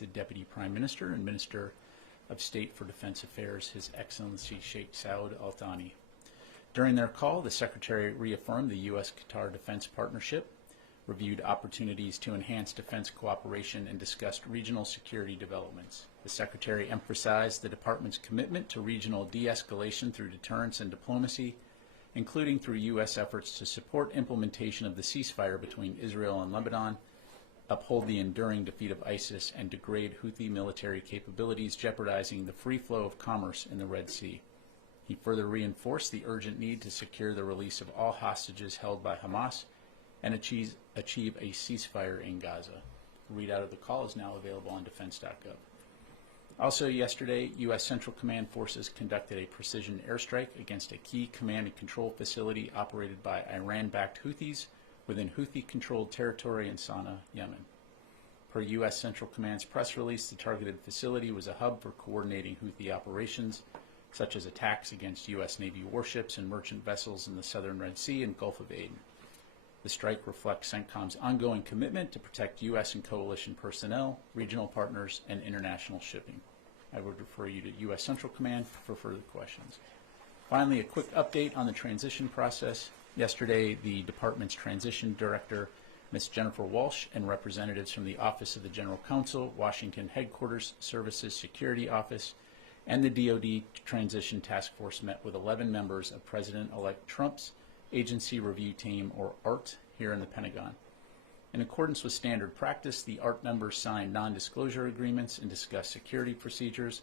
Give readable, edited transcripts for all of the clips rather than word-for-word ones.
the Deputy Prime Minister and Minister of State for Defense Affairs, His Excellency Sheikh Saud Al Thani. During their call, the Secretary reaffirmed the U.S.-Qatar Defense Partnership, reviewed opportunities to enhance defense cooperation, and discussed regional security developments. The Secretary emphasized the Department's commitment to regional de-escalation through deterrence and diplomacy, including through U.S. efforts to support implementation of the ceasefire between Israel and Lebanon, uphold the enduring defeat of ISIS, and degrade Houthi military capabilities, jeopardizing the free flow of commerce in the Red Sea. He further reinforced the urgent need to secure the release of all hostages held by Hamas and achieve a ceasefire in Gaza. The readout of the call is now available on defense.gov. Also yesterday, U.S. Central Command forces conducted a precision airstrike against a key command and control facility operated by Iran-backed Houthis within Houthi-controlled territory in Sana'a, Yemen. Per U.S. Central Command's press release, the targeted facility was a hub for coordinating Houthi operations, such as attacks against U.S. Navy warships and merchant vessels in the southern Red Sea and Gulf of Aden. The strike reflects CENTCOM's ongoing commitment to protect U.S. and coalition personnel, regional partners, and international shipping. I would refer you to U.S. Central Command for further questions. Finally, a quick update on the transition process. Yesterday, the Department's Transition Director, Ms. Jennifer Walsh, and representatives from the Office of the General Counsel, Washington Headquarters Services Security Office, and the DoD Transition Task Force met with 11 members of President-elect Trump's Agency Review Team, or ART, here in the Pentagon. In accordance with standard practice, the ART members signed non-disclosure agreements and discussed security procedures,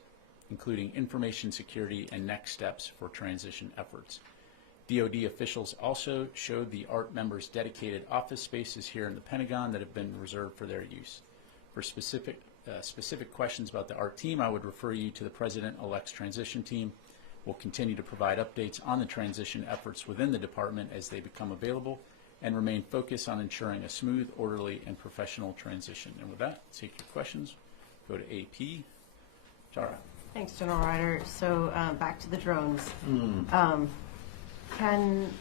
including information security and next steps for transition efforts. DoD officials also showed the ART members dedicated office spaces here in the Pentagon that have been reserved for their use. For specific questions about the ART team, I would refer you to the President-elect's transition team. We'll continue to provide updates on the transition efforts within the Department as they become available, and remain focused on ensuring a smooth, orderly, and professional transition. And with that, take your questions. Go to AP. Tara. Thanks, General Ryder. So back to the drones. Can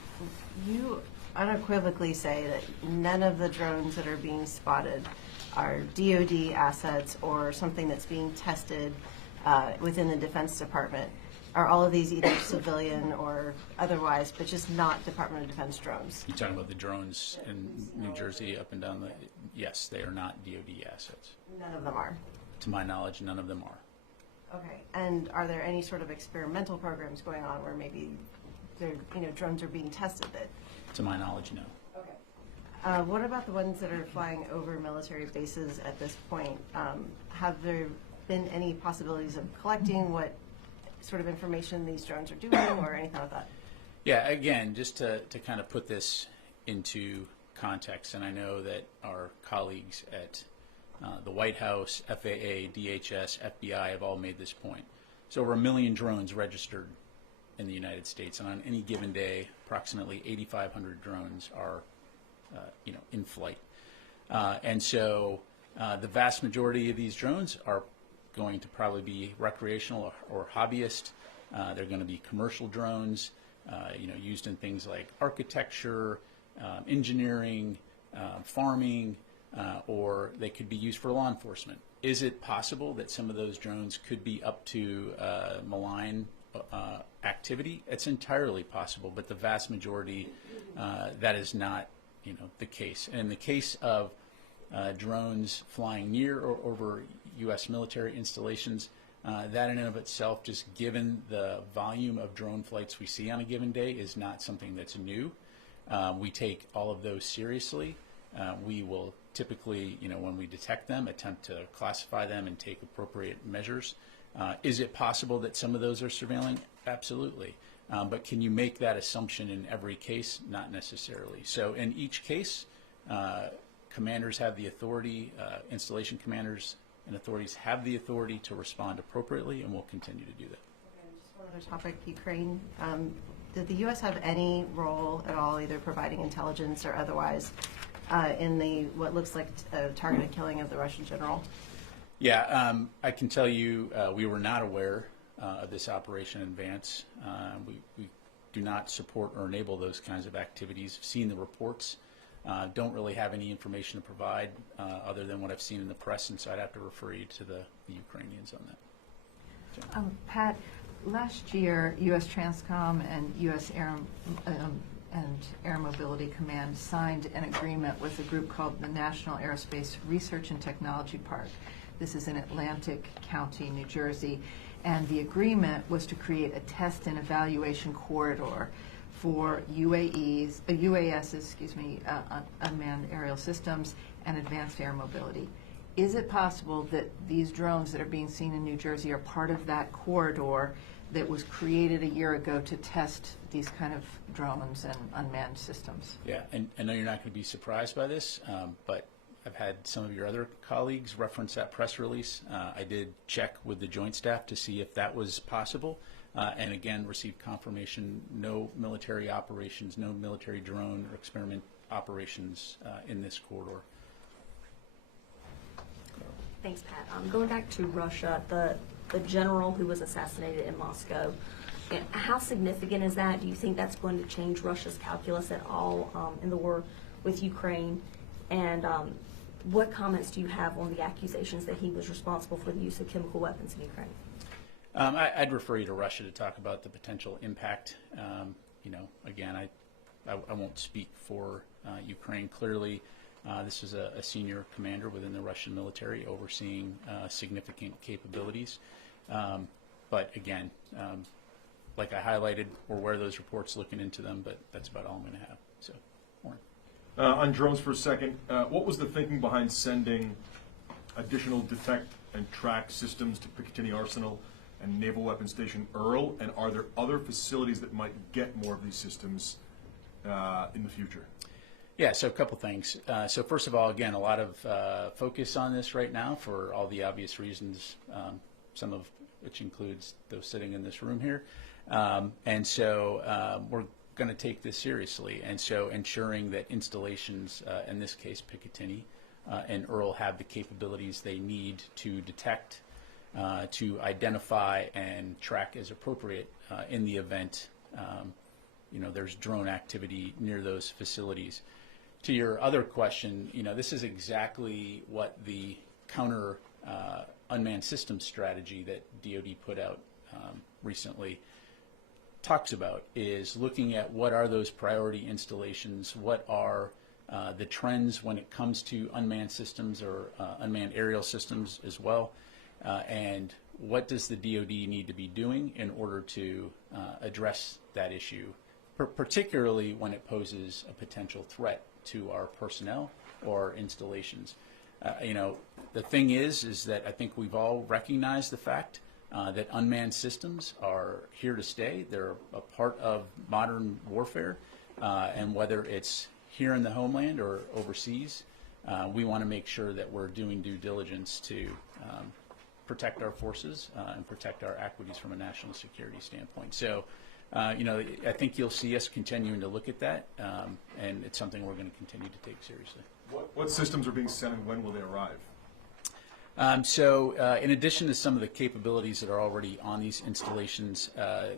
you unequivocally say that none of the drones that are being spotted are DoD assets or something that's being tested within the Defense Department? Are all of these either civilian or otherwise, but just not Department of Defense drones? You're talking about the drones in New Jersey up and down the... Yes, they are not DoD assets. None of them are? To my knowledge, none of them are. Okay. And are there any sort of experimental programs going on where maybe drones are being tested that... To my knowledge, no. Okay. What about the ones that are flying over military bases at this point? Have there been any possibilities of collecting what sort of information these drones are doing or anything like that? Yeah, again, just to kind of put this into context, and I know that our colleagues at the White House, FAA, DHS, FBI have all made this point. So over 1 million drones registered in the United States, and on any given day, approximately 8,500 drones are in flight. And so the vast majority of these drones are going to probably be recreational or hobbyist. They're going to be commercial drones, used in things like architecture, engineering, farming, or they could be used for law enforcement. Is it possible that some of those drones could be up to malign activity? It's entirely possible, but the vast majority, that is not, the case. And in the case of drones flying near or over U.S. military installations, that in and of itself, just given the volume of drone flights we see on a given day, is not something that's new. We take all of those seriously. We will typically, when we detect them, attempt to classify them and take appropriate measures. Is it possible that some of those are surveilling? Absolutely. But can you make that assumption in every case? Not necessarily. So in each case, commanders have the authority, installation commanders and authorities have the authority to respond appropriately, and will continue to do that. Okay, just one other topic, Ukraine. Did the U.S. have any role at all, either providing intelligence or otherwise, in what looks like a targeted killing of the Russian general? Yeah, I can tell you we were not aware of this operation in advance. We do not support or enable those kinds of activities. I've seen the reports Don't really have any information to provide other than what I've seen in the press, and so I'd have to refer you to the Ukrainians on that. Pat, last year, U.S. Transcom and U.S. Air Mobility Command signed an agreement with a group called the National Aerospace Research and Technology Park. This is in Atlantic County, New Jersey, and the agreement was to create a test and evaluation corridor for UASs, unmanned aerial systems, and advanced air mobility. Is it possible that these drones that are being seen in New Jersey are part of that corridor that was created a year ago to test these kind of drones and unmanned systems? Yeah, and I know you're not going to be surprised by this, but I've had some of your other colleagues reference that press release. I did check with the Joint Staff to see if that was possible, and again received confirmation: no military operations, no military drone or experiment operations in this corridor. Thanks, Pat. Going back to Russia, the general who was assassinated in Moscow, how significant is that? Do you think that's going to change Russia's calculus at all in the war with Ukraine? And what comments do you have on the accusations that he was responsible for the use of chemical weapons in Ukraine? I'd refer you to Russia to talk about the potential impact. Again, I won't speak for Ukraine. Clearly, this is a senior commander within the Russian military overseeing significant capabilities. But again, like I highlighted, we're aware of those reports, looking into them, but that's about all I'm going to have. So, Warren. On drones for a second, what was the thinking behind sending additional detect and track systems to Picatinny Arsenal and Naval Weapons Station Earl? And are there other facilities that might get more of these systems in the future? Yeah, so a couple things. So first of all, again, a lot of focus on this right now for all the obvious reasons, some of which includes those sitting in this room here. And so we're going to take this seriously. And so ensuring that installations, in this case Picatinny and Earl, have the capabilities they need to detect, to identify and track as appropriate in the event there's drone activity near those facilities. To your other question, this is exactly what the counter unmanned systems strategy that DoD put out recently talks about, is looking at what are those priority installations, what are the trends when it comes to unmanned systems or unmanned aerial systems as well, and what does the DoD need to be doing in order to address that issue, particularly when it poses a potential threat to our personnel or installations. The thing is that I think we've all recognized the fact that unmanned systems are here to stay. They're a part of modern warfare, and whether it's here in the homeland or overseas, we want to make sure that we're doing due diligence to protect our forces and protect our equities from a national security standpoint. So, I think you'll see us continuing to look at that, and it's something we're going to continue to take seriously. What systems are being sent and when will they arrive? In addition to some of the capabilities that are already on these installations,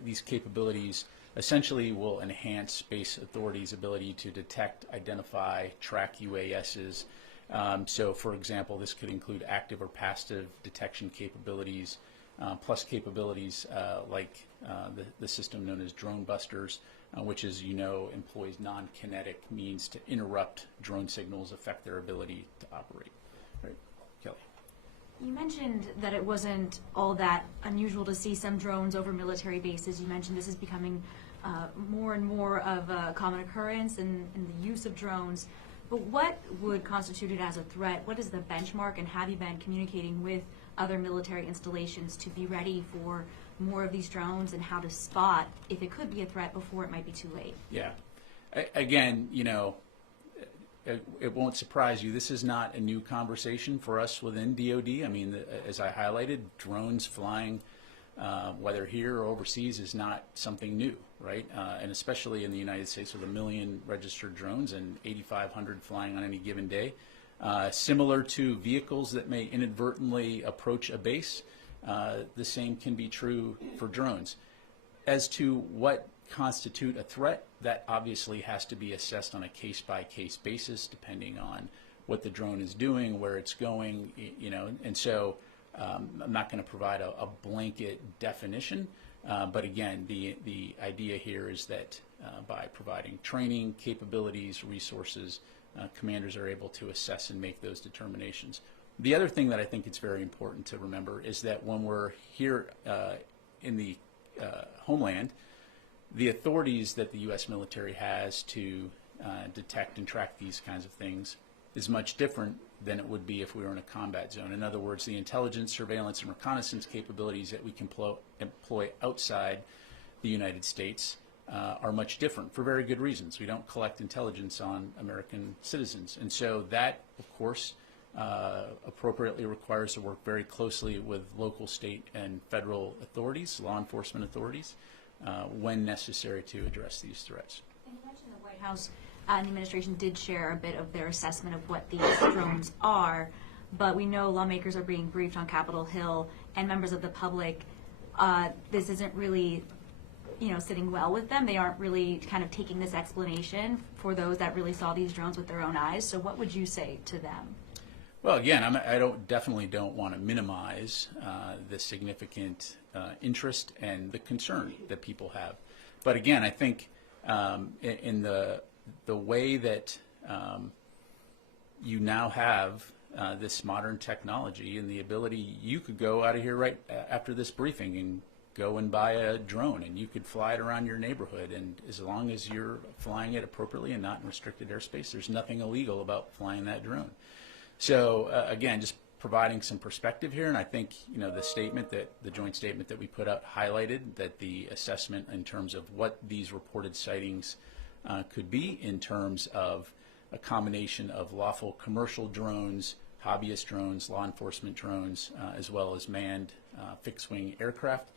these capabilities essentially will enhance Space Authority's ability to detect, identify, track UASs. So, for example, this could include active or passive detection capabilities, plus capabilities like the system known as drone busters, which, as you know, employs non-kinetic means to interrupt drone signals, affect their ability to operate. Right, Kelly? You mentioned that it wasn't all that unusual to see some drones over military bases. You mentioned this is becoming more and more of a common occurrence in the use of drones. But what would constitute it as a threat? What is the benchmark, and have you been communicating with other military installations to be ready for more of these drones, and how to spot if it could be a threat before it might be too late? Yeah. Again, it won't surprise you. This is not a new conversation for us within DoD. I mean, as I highlighted, drones flying, whether here or overseas, is not something new, right? And especially in the United States with 1 million registered drones and 8,500 flying on any given day. Similar to vehicles that may inadvertently approach a base, the same can be true for drones. As to what constitute a threat, that obviously has to be assessed on a case-by-case basis, depending on what the drone is doing, where it's going, and so I'm not going to provide a blanket definition, but again, the idea here is that by providing training, capabilities, resources, commanders are able to assess and make those determinations. The other thing that I think it's very important to remember is that when we're here in the homeland, the authorities that the U.S. military has to detect and track these kinds of things is much different than it would be if we were in a combat zone. In other words, the intelligence, surveillance, and reconnaissance capabilities that we can employ outside the United States are much different for very good reasons. We don't collect intelligence on American citizens. And so that, of course, appropriately requires to work very closely with local, state, and federal authorities, law enforcement authorities, when necessary to address these threats. And you mentioned the White House and the administration did share a bit of their assessment of what these drones are, but we know lawmakers are being briefed on Capitol Hill and members of the public. This isn't really, sitting well with them. They aren't really kind of taking this explanation for those that really saw these drones with their own eyes. So what would you say to them? Well, again, I definitely don't want to minimize the significant interest and the concern that people have. But again, I think in the way that you now have this modern technology and the ability, you could go out of here right after this briefing and go and buy a drone, and you could fly it around your neighborhood, and as long as you're flying it appropriately and not in restricted airspace, there's nothing illegal about flying that drone. So again, just providing some perspective here, and I think the joint statement that we put out highlighted that the assessment in terms of what these reported sightings could be in terms of a combination of lawful commercial drones, hobbyist drones, law enforcement drones, as well as manned fixed-wing aircraft.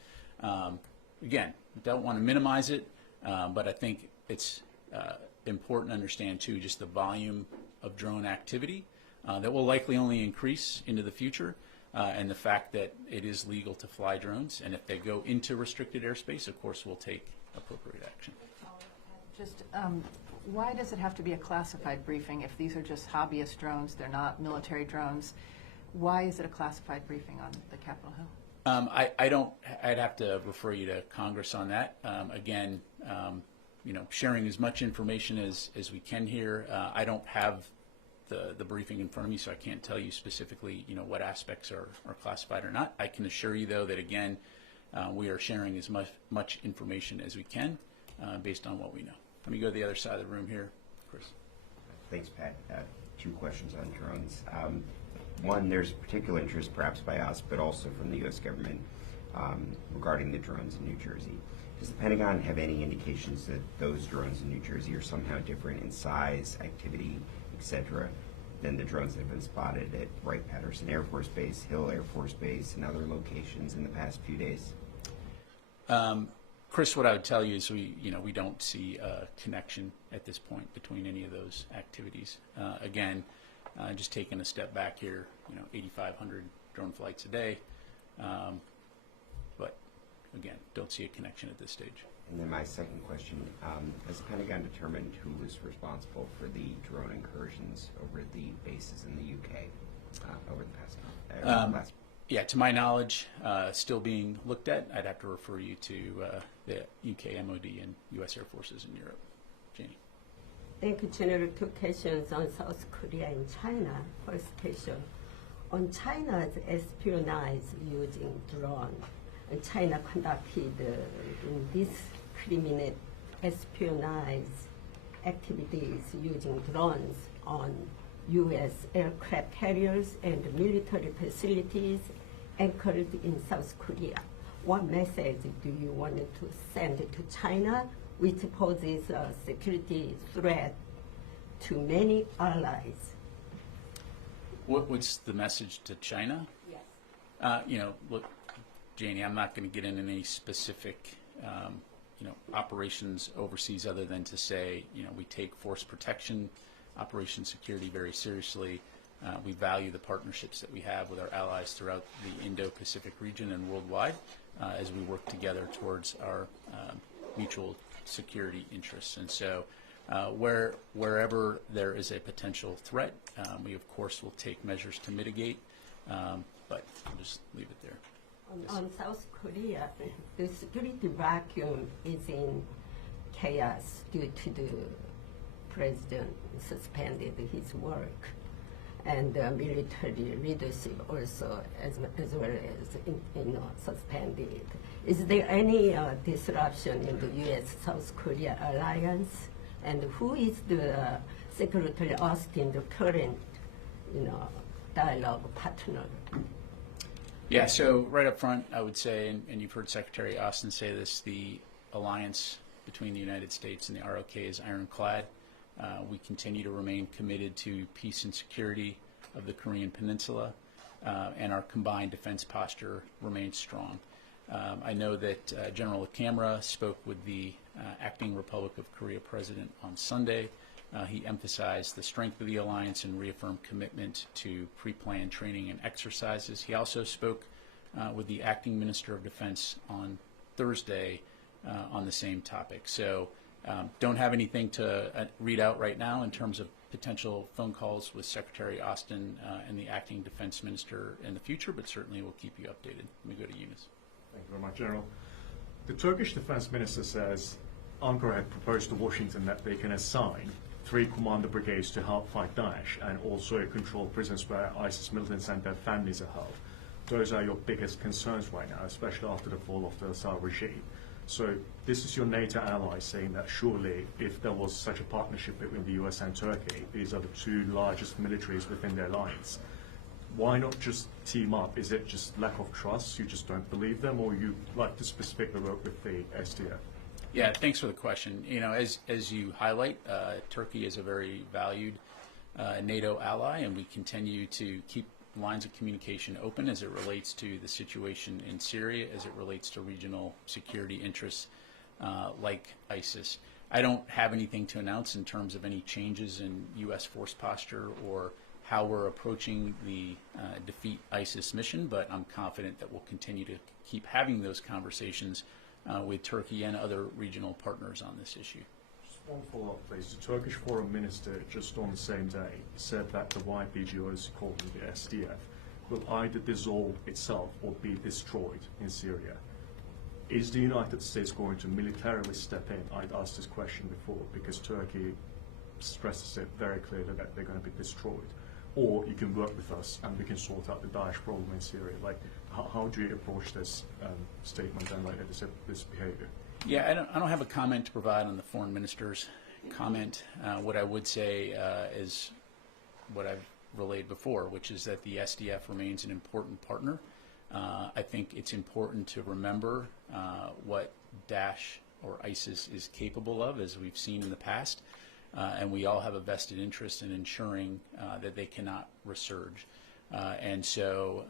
Again, don't want to minimize it, but I think it's important to understand too just the volume of drone activity that will likely only increase into the future, and the fact that it is legal to fly drones, and if they go into restricted airspace, of course, we'll take appropriate action. Just why does it have to be a classified briefing if these are just hobbyist drones, they're not military drones? Why is it a classified briefing on the Capitol Hill? I'd have to refer you to Congress on that. Again, sharing as much information as we can here. I don't have the briefing in front of me, so I can't tell you specifically, what aspects are classified or not. I can assure you, though, that again, we are sharing as much information as we can based on what we know. Let me go to the other side of the room here, Chris. Thanks, Pat. Two questions on drones. One, there's particular interest, perhaps by us, but also from the U.S. government regarding the drones in New Jersey. Does the Pentagon have any indications that those drones in New Jersey are somehow different in size, activity, etc., than the drones that have been spotted at Wright-Patterson Air Force Base, Hill Air Force Base, and other locations in the past few days? Chris, what I would tell you is we don't see a connection at this point between any of those activities. Again, just taking a step back here, 8,500 drone flights a day, but again, don't see a connection at this stage. And then my second question, has the Pentagon determined who was responsible for the drone incursions over the bases in the UK over the past last? Yeah, to my knowledge, still being looked at. I'd have to refer you to the UK MOD and U.S. Air Forces in Europe. Janie. Thank you, General. Two questions on South Korea and China. First question, on China's espionage using drone, and China conducted indiscriminate espionage activities using drones on U.S. aircraft carriers and military facilities anchored in South Korea. What message do you want to send to China, which poses a security threat to many allies? What's the message to China? Yes. Look, Janie, I'm not going to get into any specific, operations overseas other than to say, we take force protection, operation security very seriously. We value the partnerships that we have with our allies throughout the Indo-Pacific region and worldwide as we work together towards our mutual security interests. And so wherever there is a potential threat, we of course will take measures to mitigate, but I'll just leave it there. On South Korea, the security vacuum is in chaos due to the president suspended his work, and the military leadership also as well as suspended. Is there any disruption in the U.S.-South Korea alliance, and who is the Secretary Austin, the current dialogue partner? Yeah, so right up front, I would say, and you've heard Secretary Austin say this, the alliance between the United States and the ROK is ironclad. We continue to remain committed to peace and security of the Korean Peninsula, and our combined defense posture remains strong. I know that General LaCamera spoke with the acting Republic of Korea president on Sunday. He emphasized the strength of the alliance and reaffirmed commitment to pre-planned training and exercises. He also spoke with the acting Minister of Defense on Thursday on the same topic. So don't have anything to read out right now in terms of potential phone calls with Secretary Austin and the acting Defense Minister in the future, but certainly we'll keep you updated. Let me go to Eunice. Thank you very much, General. The Turkish Defense Minister says Ankara had proposed to Washington that they can assign 3 commander brigades to help fight Daesh and also control prisons where ISIS militants and their families are held. Those are your biggest concerns right now, especially after the fall of the Assad regime. So this is your NATO ally saying that surely if there was such a partnership between the US and Turkey, these are the 2 largest militaries within their alliance. Why not just team up? Is it just lack of trust? You just don't believe them, or you like to specifically work with the SDF? Yeah, thanks for the question. As you highlight, Turkey is a very valued NATO ally, and we continue to keep lines of communication open as it relates to the situation in Syria, as it relates to regional security interests like ISIS. I don't have anything to announce in terms of any changes in U.S. force posture or how we're approaching the defeat ISIS mission, but I'm confident that we'll continue to keep having those conversations with Turkey and other regional partners on this issue. Just one follow-up, please. The Turkish foreign minister just on the same day said that the YPG, as called the SDF, will either dissolve itself or be destroyed in Syria. Is the United States going to militarily step in? I'd asked this question before because Turkey stresses it very clearly that they're going to be destroyed. Or you can work with us and we can sort out the Daesh problem in Syria. Like, how do you approach this statement and like this behavior? Yeah, I don't have a comment to provide on the foreign minister's comment. What I would say is what I've relayed before, which is that the SDF remains an important partner. I think it's important to remember what Daesh or ISIS is capable of, as we've seen in the past. And we all have a vested interest in ensuring that they cannot resurge. And so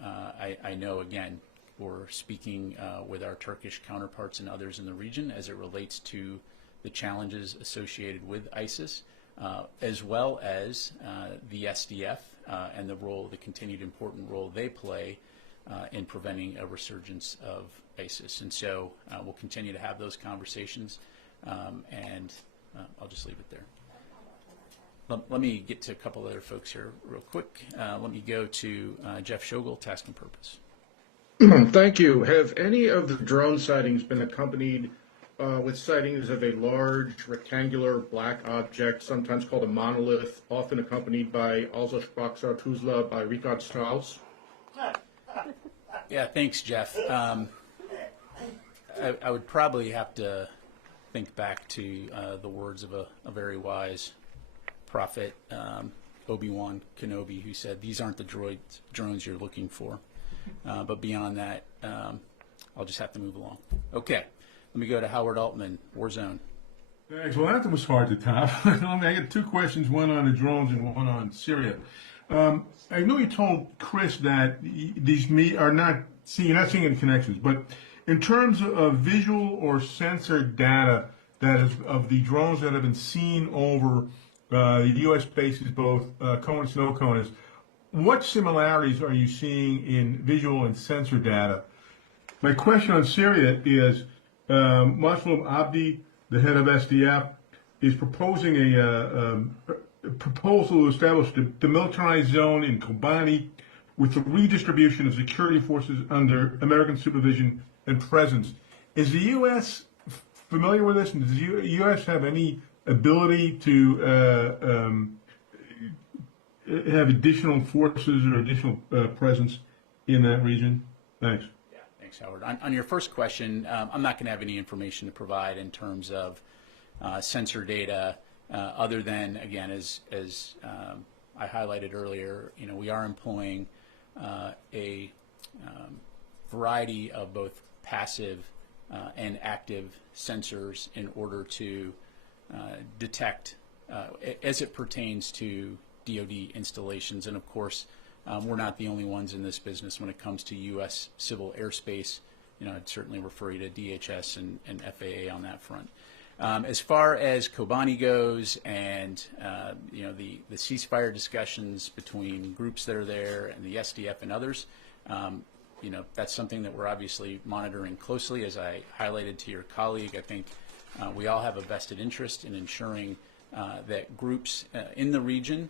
I know, again, we're speaking with our Turkish counterparts and others in the region as it relates to the challenges associated with ISIS, as well as the SDF and the continued important role they play in preventing a resurgence of ISIS. And so we'll continue to have those conversations, and I'll just leave it there. Let me get to a couple other folks here real quick. Let me go to Jeff Schogel, Task and Purpose. Thank you. Have any of the drone sightings been accompanied with sightings of a large rectangular black object, sometimes called a monolith, often accompanied by Also sprach Zarathustra by Richard Strauss? Yeah, thanks, Jeff. I would probably have to think back to the words of a very wise prophet, Obi-Wan Kenobi, who said, "These aren't the drones you're looking for." But beyond that, I'll just have to move along. Okay, let me go to Howard Altman, Warzone. Thanks. Well, that was hard to top. I got 2 questions, one on the drones and one on Syria. I know you told Chris that these are not you're not seeing any connections, but in terms of visual or sensor data that is of the drones that have been seen over the U.S. bases, both CONUS and no CONUS, what similarities are you seeing in visual and sensor data? My question on Syria is Muslim Abdi the head of SDF, is proposing a proposal to establish the demilitarized zone in Kobani with the redistribution of security forces under American supervision and presence. Is the U.S. familiar with this? And does the U.S. have any ability to have additional forces or additional presence in that region? Thanks. Yeah, thanks, Howard. On your first question, I'm not going to have any information to provide in terms of sensor data, other than, again, as I highlighted earlier, we are employing a variety of both passive and active sensors in order to detect as it pertains to DoD installations. And of course, we're not the only ones in this business when it comes to U.S. civil airspace. I'd certainly refer you to DHS and FAA on that front. As far as Kobani goes, and the ceasefire discussions between groups that are there and the SDF and others, that's something that we're obviously monitoring closely. As I highlighted to your colleague, I think we all have a vested interest in ensuring that groups in the region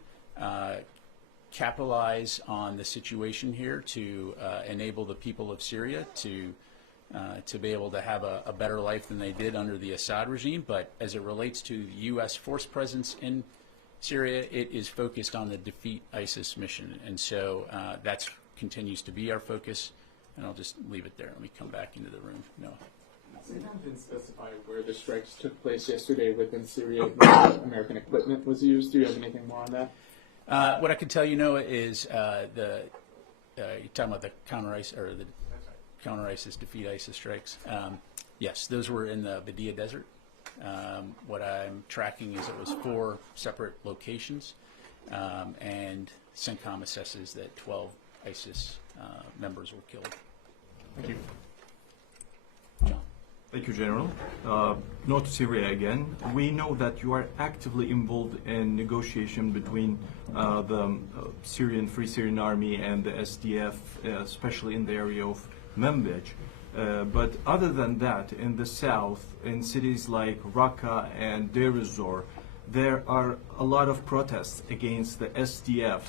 capitalize on the situation here to enable the people of Syria to be able to have a better life than they did under the Assad regime. But as it relates to the U.S. force presence in Syria, it is focused on the defeat ISIS mission. And so that continues to be our focus. And I'll just leave it there. Let me come back into the room. No. It hasn't been specified where the strikes took place yesterday within Syria. Where American equipment was used. Do you have anything more on that? What I can tell you, Noah, is you're talking about the counter ISIS, defeat ISIS strikes. Yes, those were in the Badia Desert. What I'm tracking is it was 4 separate locations, and CENTCOM assesses that 12 ISIS members were killed. Thank you. John. Thank you, General. North Syria again. We know that you are actively involved in negotiation between the Syrian Free Syrian Army and the SDF, especially in the area of Manbij. But other than that, in the south, in cities like Raqqa and Deir ez-Zor, there are a lot of protests against the SDF,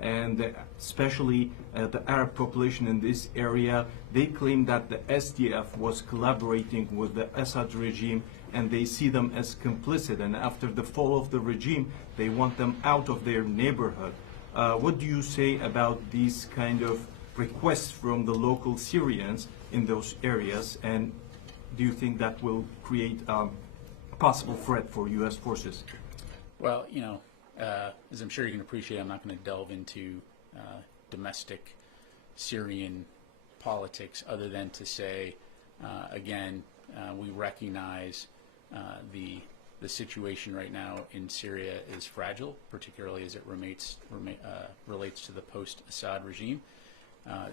and especially the Arab population in this area. They claim that the SDF was collaborating with the Assad regime, and they see them as complicit, and after the fall of the regime, they want them out of their neighborhood. What do you say about these kind of requests from the local Syrians in those areas, and do you think that will create a possible threat for U.S. forces? Well, as I'm sure you can appreciate, I'm not going to delve into domestic Syrian politics other than to say, again, we recognize the situation right now in Syria is fragile, particularly as it relates to the post-Assad regime.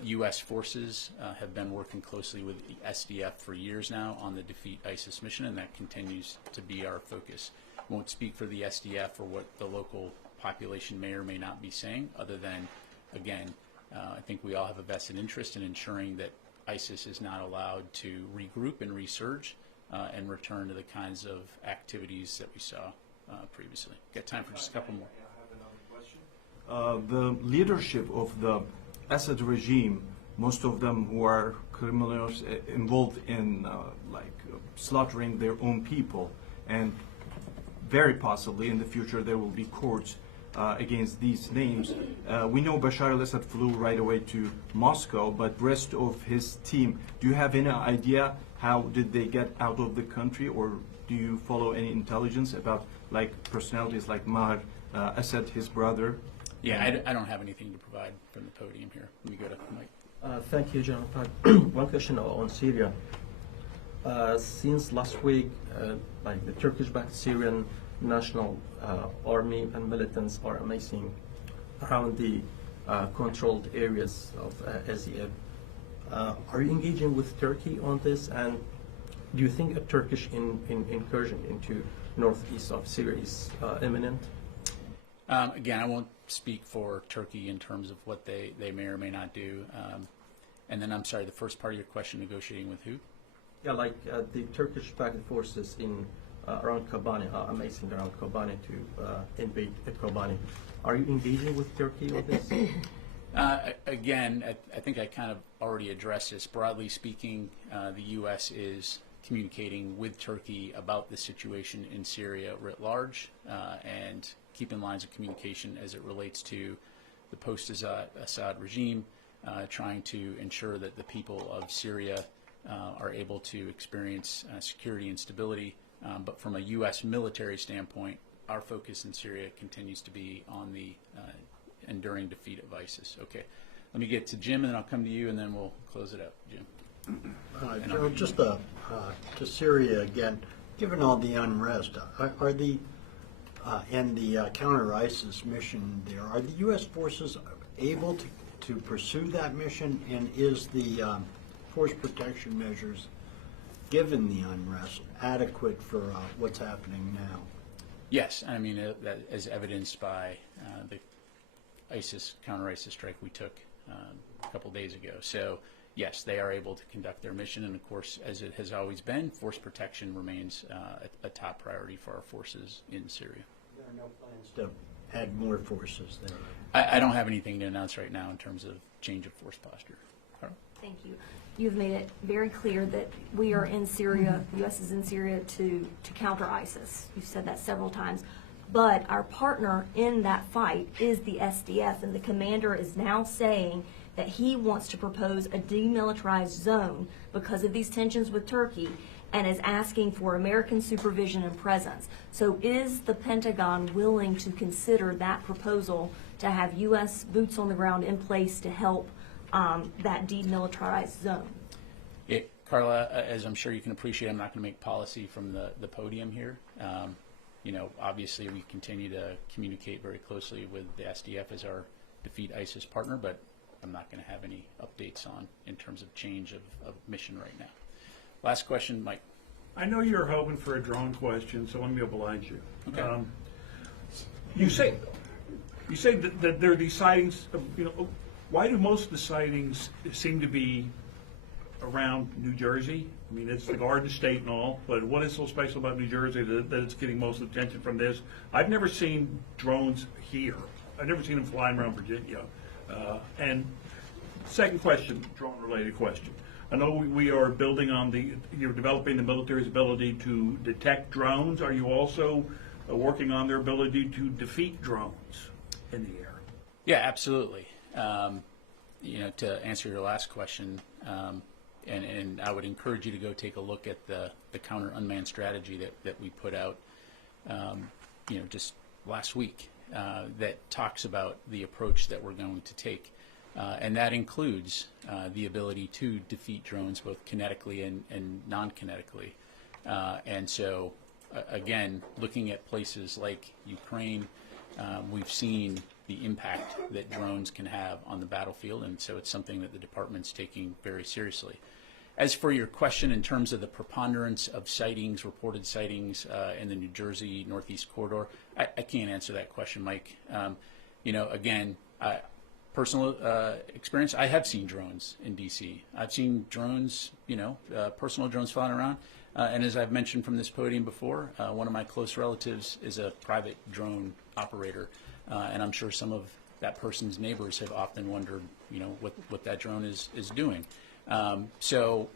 U.S. forces have been working closely with the SDF for years now on the defeat ISIS mission, and that continues to be our focus. Won't speak for the SDF or what the local population may or may not be saying, other than, again, I think we all have a vested interest in ensuring that ISIS is not allowed to regroup and resurge and return to the kinds of activities that we saw previously. Got time for just a couple more. I have another question. The leadership of the Assad regime, most of them who are criminals involved in slaughtering their own people, and very possibly in the future there will be courts against these names. We know Bashar al-Assad flew right away to Moscow, but rest of his team, do you have any idea how did they get out of the country, or do you follow any intelligence about personalities like Maher Assad, his brother? Yeah, I don't have anything to provide from the podium here. Let me go to Mike. Thank you, General. One question on Syria. Since last week, the Turkish-backed Syrian National Army and militants are amassing around the controlled areas of SDF. Are you engaging with Turkey on this, and do you think a Turkish incursion into northeast of Syria is imminent? Again, I won't speak for Turkey in terms of what they may or may not do. And then, I'm sorry, the first part of your question, negotiating with who? Yeah, the Turkish-backed forces in around Kobani, amazing around Kobani to invade at Kobani. Are you engaging with Turkey on this? Again, I think I kind of already addressed this. Broadly speaking, the U.S. is communicating with Turkey about the situation in Syria writ large and keeping lines of communication as it relates to the post-Assad regime, trying to ensure that the people of Syria are able to experience security and stability. But from a U.S. military standpoint, our focus in Syria continues to be on the enduring defeat of ISIS. Okay, let me get to Jim, and then I'll come to you, and then we'll close it up. Jim. Joe, just to Syria again. Given all the unrest, are the and the counter-ISIS mission there, are the U.S. forces able to pursue that mission, and is the force protection measures, given the unrest, adequate for what's happening now? Yes, I mean, that is evidenced by the counter-ISIS strike we took a couple days ago. So, yes, they are able to conduct their mission, and of course, as it has always been, force protection remains a top priority for our forces in Syria. There are no plans to add more forces there? I don't have anything to announce right now in terms of change of force posture. Carl? Thank you. You've made it very clear that we are in Syria, the U.S. is in Syria to counter ISIS. You've said that several times. But our partner in that fight is the SDF, and the commander is now saying that he wants to propose a demilitarized zone because of these tensions with Turkey, and is asking for American supervision and presence. So is the Pentagon willing to consider that proposal to have U.S. boots on the ground in place to help that demilitarized zone? Carla, as I'm sure you can appreciate, I'm not going to make policy from the podium here. You know, obviously we continue to communicate very closely with the SDF as our defeat ISIS partner, but I'm not going to have any updates on in terms of change of mission right now. Last question, Mike. I know you're hoping for a drone question, so let me oblige you. Okay. You say that there are these sightings of, you know, why do most of the sightings seem to be around New Jersey? I mean, it's the Garden State and all, but what is so special about New Jersey that it's getting most of the attention from this? I've never seen drones here. I've never seen them flying around Virginia. And second question, drone-related question. I know we are building on you're developing the military's ability to detect drones. Are you also working on their ability to defeat drones in the air? Yeah, absolutely. You know, to answer your last question, and I would encourage you to go take a look at the counter unmanned strategy that we put out, you know, just last week that talks about the approach that we're going to take. And that includes the ability to defeat drones both kinetically and non-kinetically. And so, again, looking at places like Ukraine, we've seen the impact that drones can have on the battlefield, and so it's something that the department's taking very seriously. As for your question in terms of the preponderance of sightings, reported sightings in the New Jersey Northeast corridor, I can't answer that question, Mike. You know, again, personal experience, I have seen drones in D.C. I've seen drones, you know, personal drones flying around. And as I've mentioned from this podium before, one of my close relatives is a private drone operator. And I'm sure some of that person's neighbors have often wondered, you know, what that drone is doing. So,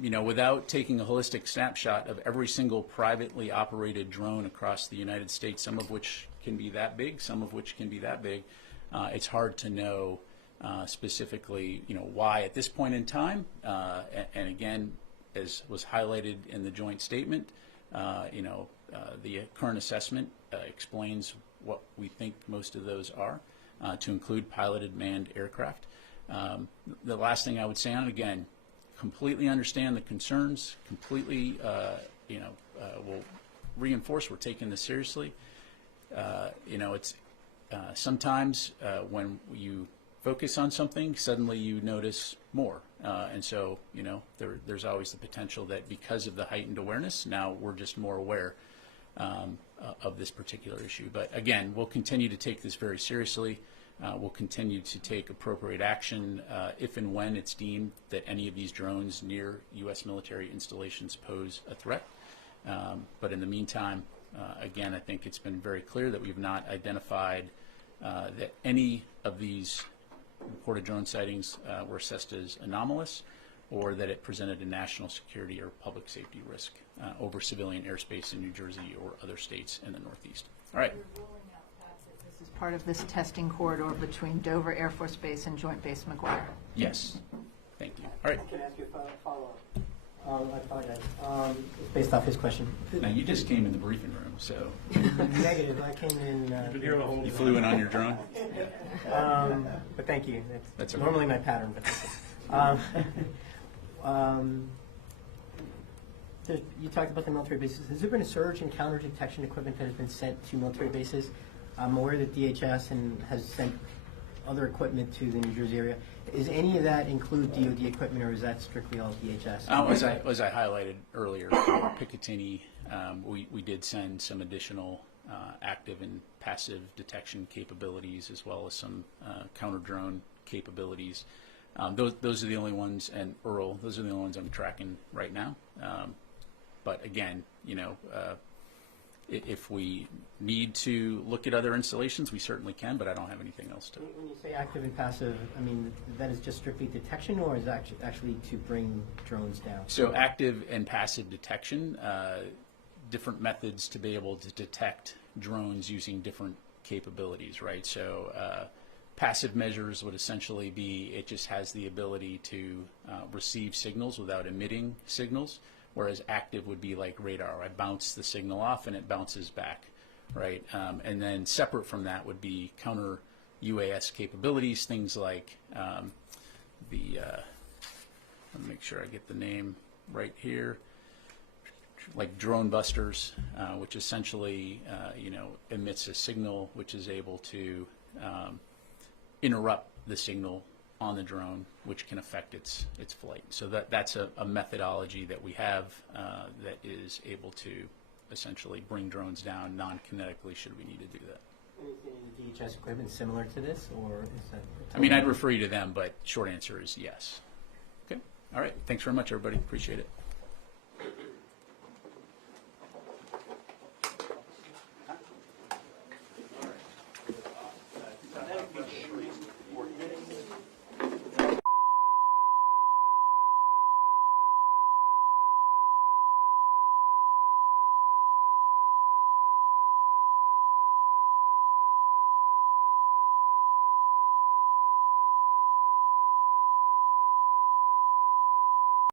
you know, without taking a holistic snapshot of every single privately operated drone across the United States, some of which can be that big, some of which can be that big, it's hard to know specifically, you know, why at this point in time. And again, as was highlighted in the joint statement, you know, the current assessment explains what we think most of those are, to include piloted manned aircraft. The last thing I would say on it, again, completely understand the concerns, completely, you know, will reinforce we're taking this seriously. You know, it's sometimes when you focus on something, suddenly you notice more. And so, you know, there's always the potential that because of the heightened awareness, now we're just more aware of this particular issue. But again, we'll continue to take this very seriously. We'll continue to take appropriate action if and when it's deemed that any of these drones near U.S. military installations pose a threat. But in the meantime, again, I think it's been very clear that we've not identified that any of these reported drone sightings were assessed as anomalous, or that it presented a national security or public safety risk over civilian airspace in New Jersey or other states in the Northeast. All right. This is part of this testing corridor between Dover Air Force Base and Joint Base McGuire. Yes. Thank you. All right. Can I ask you a follow-up? I apologize. It's based off his question. Now, you just came in the briefing room, so. Negative. I came in. You flew in on your drone? But thank you. That's okay. Normally my pattern. But you talked about the military bases. Has there been a surge in counter detection equipment that has been sent to military bases? I'm aware that DHS has sent other equipment to the New Jersey area. Is any of that include DoD equipment, or is that strictly all DHS? As I highlighted earlier, for Picatinny, we did send some additional active and passive detection capabilities, as well as some counter-drone capabilities. Those are the only ones, and Earl, those are the only ones I'm tracking right now. But again, if we need to look at other installations, we certainly can, but I don't have anything else to. When you say active and passive, I mean, that is just strictly detection, or is that actually to bring drones down? So active and passive detection, different methods to be able to detect drones using different capabilities, right? So passive measures would essentially be, it just has the ability to receive signals without emitting signals, whereas active would be like radar. I bounce the signal off and it bounces back, right? And then separate from that would be counter UAS capabilities, things like let me make sure I get the name right here, like drone busters, which essentially emits a signal which is able to interrupt the signal on the drone, which can affect its flight. So that's a methodology that we have that is able to essentially bring drones down non-kinetically should we need to do that. Anything in the DHS equipment similar to this, or is that? I mean, I'd refer you to them, but short answer is yes. Okay. All right. Thanks very much, everybody. Appreciate it.